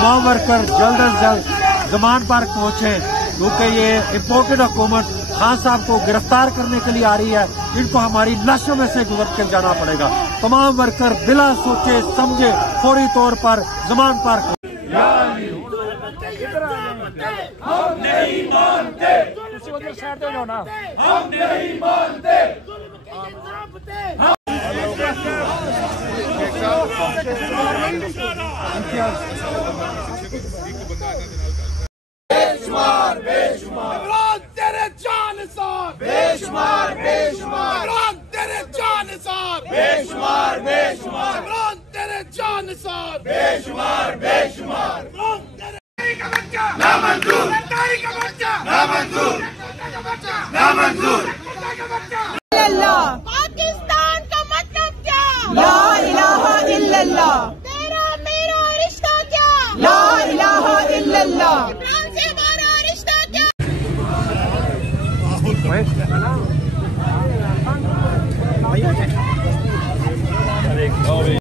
तमाम वर्कर जल्द अज जल्द ज़मान पार्क पहुंचे, क्योंकि ये इम्पोर्टेड हुकूमत खान साहब को गिरफ्तार करने के लिए आ रही है। इनको हमारी लाशों में से गुजर कर जाना पड़ेगा। तमाम वर्कर बिला सोचे समझे फौरी तौर पर ज़मान पार्क। हम नहीं मानते, उधर साइड दे जाओ ना, हम नहीं मानते। बेशुमार बेशुमार इमरान तेरे जानसार, बेशुमार बेशुमार इमरान तेरे जानसार, बेशुमार बेशुमार इमरान तेरे जानसार, बेशुमार बेशुमार इमरान तेरे का बच्चा ना मंजूर, का बच्चा ना मंजूर, ना मंजूर। पाकिस्तान का मतलब क्या? ला इलाहा इल्लल्लाह। तेरा मेरा रिश्ता क्या? ला इलाहा इल्लल्लाह। इमरान से हमारा रिश्ता क्या?